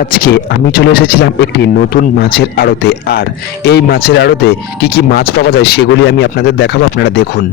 আজকে আমি চলে এসেছিলাম একটি নতুন মাছের আড়তে। আর এই মাছের আড়তে কি কি মাছ পাওয়া যায় সেগুলি আমি আপনাদের দেখাবো, আপনারা দেখুন।